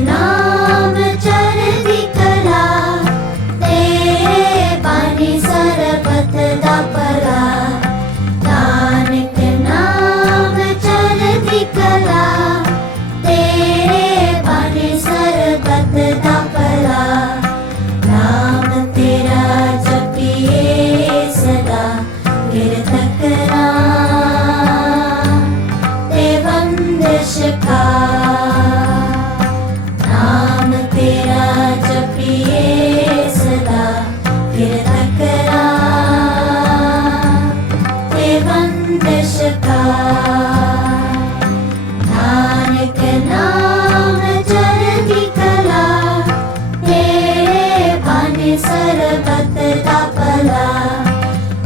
नाम चढ़दी कला, तेरे बानी सरबत दा भला। नानक नाम चढ़दी कला, तेरे बानी सरबत दा भला। नाम तेरा जपिए सदा, गिरधक ते वंदश का। नाम तेरा जपिए सदा, गिरधक ते वंदश का। नानक नाम चढ़दी कला, तेरे बानी सरबत दा भला।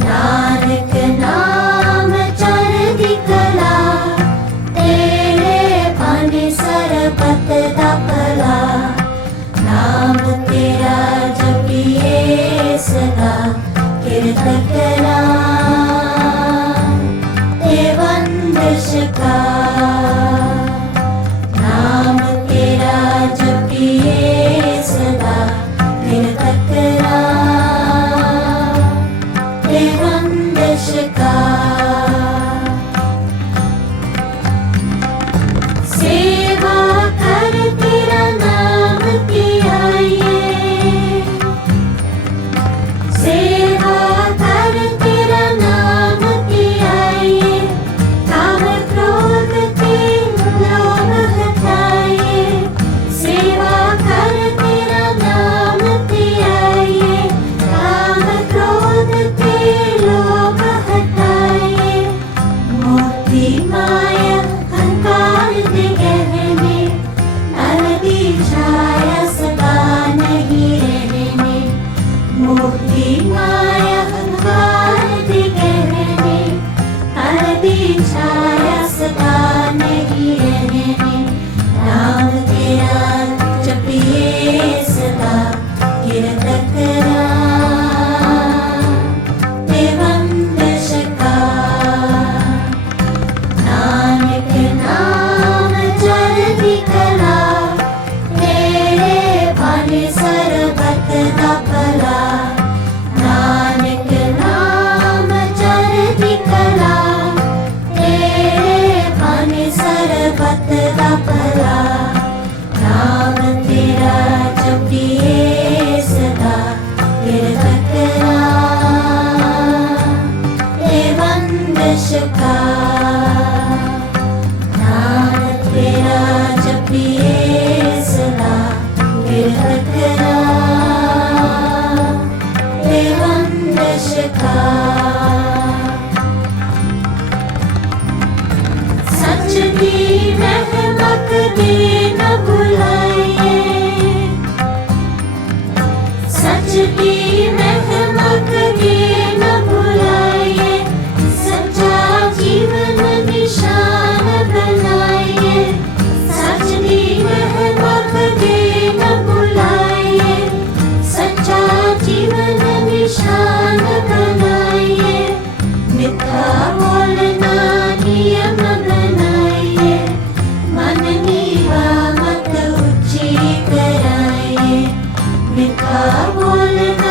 नानक नाम चढ़दी कला, तेरे बानी सरबत दा भला। नाम तेरा जपिए सदा, गिरधक ते वंदश का। नाम तेरा जपिए सदा, गिरधक ते वंदश का। सेवा कर तेरा नाम की आइए, सेवा कर तेरा नाम की आइए। काम क्रोध के लोभ हटाइए, सेवा कर तेरा नाम की आइए। काम क्रोध के लोभ हटाइए। मोती माया अहंकार दे गहने, नल दी छाया सदा नहीं रहने। मोती माया अहंकार दे गहने, नल दी छाया सदा नहीं रहने। नाम तेरा जपिए सदा, गिरधक ते वंदश का। नानक नाम चढ़दी कला, तेरे बानी सरबत दा भला। नानक नाम चढ़दी कला, तेरे बानी सरबत दा भला। नाम तेरा जपिए सदा, गिरधक ते वंदश का। नाम तेरा जपिए सदा, गिरधक ते वंदश का। सच दी महमक दे न भुलाइए, सच दी महमक दे न भुलाइए। सच्चा जीवन निशान बनाइए, सच दी महमक दे न भुलाइए। सच्चा जीवन निशान बनाइए। मिथ्या बोलना नियम बनाइए, मन नीवा मत ऊंची कराइए। मिथ्या बोलना